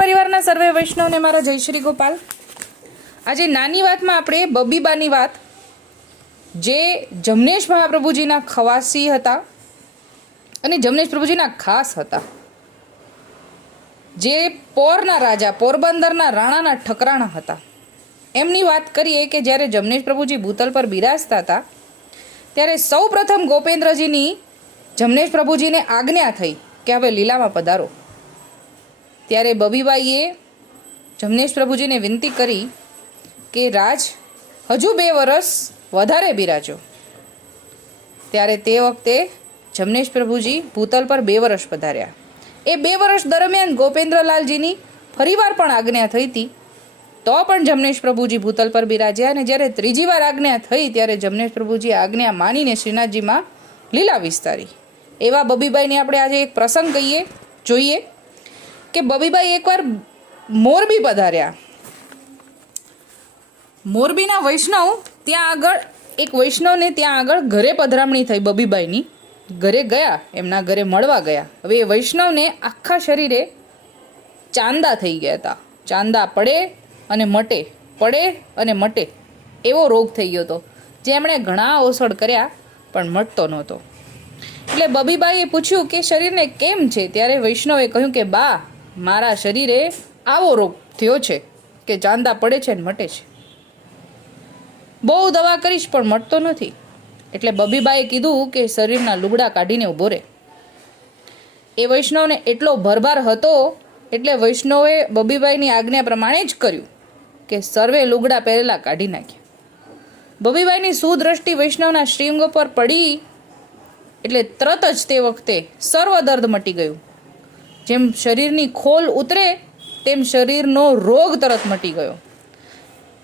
પરિવારના સર્વે વૈષ્ણવને મારા જય શ્રી ગોપાલ। આજે નાની વાતમાં આપણે બબીબાની વાત, જે જમનેશ મહાપ્રભુજીના ખવાસી હતા અને જમનેશ પ્રભુજીના ખાસ હતા, જે પોરના રાજા, પોરબંદરના રાણાના ઠકરાણા હતા, એમની વાત કરીએ કે જ્યારે જમનેશ પ્રભુજી ભૂતલ પર બિરાજતા હતા ત્યારે સૌ પ્રથમ ગોપેન્દ્રજીની જમનેશ પ્રભુજીને આજ્ઞા થઈ કે હવે લીલામાં પધારો। ત્યારે બબીબાઈએ જમનેશ પ્રભુજીને વિનંતી કરી કે રાજ હજુ 2 વર્ષ વધારે બિરાજો। ત્યારે તે વખતે જમનેશ પ્રભુજી ભૂતલ પર 2 વર્ષ પધાર્યા। એ 2 વર્ષ દરમિયાન ગોપેન્દ્રલાલજીની ફરીવાર પણ આજ્ઞા થઈ હતી, તો પણ જમનેશ પ્રભુજી ભૂતલ પર બિરાજ્યા। અને જ્યારે ત્રીજી વાર આજ્ઞા થઈ ત્યારે જમનેશ પ્રભુજી આજ્ઞા માનીને શ્રીનાથજીમાં લીલા વિસ્તારી। એવા બબીબાઈને આપણે આજે એક પ્રસંગ કહીએ, જોઈએ કે બબીબાઈ એકવાર મોરબી પધાર્યા। મોરબીના વૈષ્ણવ ત્યાં આગળ, એક વૈષ્ણવને ત્યાં આગળ ઘરે પધરામણી થઈ, બબીબાઈની ઘરે ગયા, એમના ઘરે મળવા ગયા। હવે એ વૈષ્ણવને આખા શરીરે ચાંદા થઈ ગયા હતા, ચાંદા પડે અને મટે, પડે અને મટે એવો રોગ થઈ ગયો હતો, જે એમણે ઘણા ઓસડ કર્યા પણ મટતો નહોતો। એટલે બબીબાઈએ પૂછ્યું કે શરીરને કેમ છે? ત્યારે વૈષ્ણવે કહ્યું કે બા, મારા શરીરે આવો રોગ થયો છે કે ચાંદા પડે છે ને મટે છે, બહુ દવા કરીશ પણ મટતો નથી। એટલે બબીબાએ કીધું કે શરીરના લુગડા કાઢીને ઊભો રહે। એ વૈષ્ણવને એટલો ભરભાર હતો એટલે વૈષ્ણવે બબીબાઈની આજ્ઞા પ્રમાણે જ કર્યું કે સર્વે લુગડા પહેરેલા કાઢી નાખ્યા। બબીબાઈની સુદ્રષ્ટિ વૈષ્ણવના શ્રીઅંગ પર પડી એટલે તરત જ તે વખતે સર્વ દર્દ મટી ગયું। જેમ શરીરની ખોલ ઉતરે તેમ શરીરનો રોગ તરત મટી ગયો।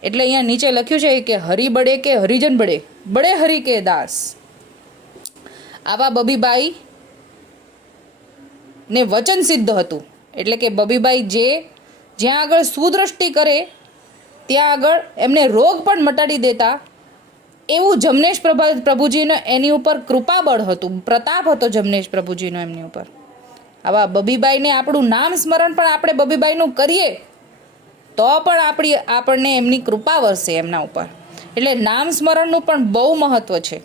એટલે અહીંયા નીચે લખ્યું છે કે હરિ બળે કે હરિજન બળે, બળે હરિ કે દાસ। આવા બબીબાઈ ને વચન સિદ્ધ હતું, એટલે કે બબીબાઈ જ્યાં આગળ સુદ્રષ્ટિ કરે ત્યાં આગળ એમને રોગ પણ મટાડી દેતા, એવું જમનેશ પ્રભુજીનો એની ઉપર કૃપાબળ હતું, પ્રતાપ હતો જમનેશ પ્રભુજીનો એમની ઉપર। આવા બબીબાઈને આપણું નામ સ્મરણ પણ આપણે બબીબાઈનું કરીએ તો પણ આપણને એમની કૃપા વરસે એમના ઉપર। એટલે નામ સ્મરણનું પણ બહુ મહત્વ છે।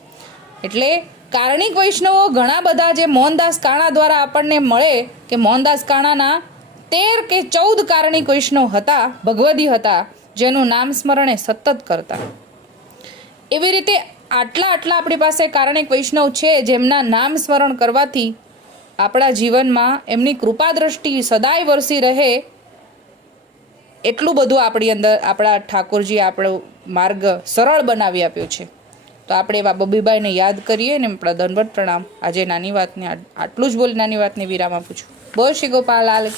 એટલે કારણિક વૈષ્ણવો ઘણા બધા, જે મોહનદાસ કાણા દ્વારા આપણને મળે કે મોહનદાસ કાણાના 13 કે 14 કારણિક વૈષ્ણવ હતા, ભગવદી હતા, જેનું નામ સ્મરણ એ સતત કરતા। એવી રીતે આટલા આપણી પાસે કારણિક વૈષ્ણવ છે, જેમના નામ સ્મરણ કરવાથી આપણા જીવનમાં એમની કૃપા દ્રષ્ટિ સદાય વરસી રહે, એટલું બધું આપણી અંદર આપણા ઠાકોરજી આપણો માર્ગ સરળ બનાવી આપ્યો છે। તો આપણે એવા બબીબાઈને યાદ કરીએ ને આપણા દંડવત પ્રણામ। આજે નાની વાતને આટલું જ બોલી નાની વાતને વિરામ આપું છું। બોલ શ્રી ગોપાલ લાલ।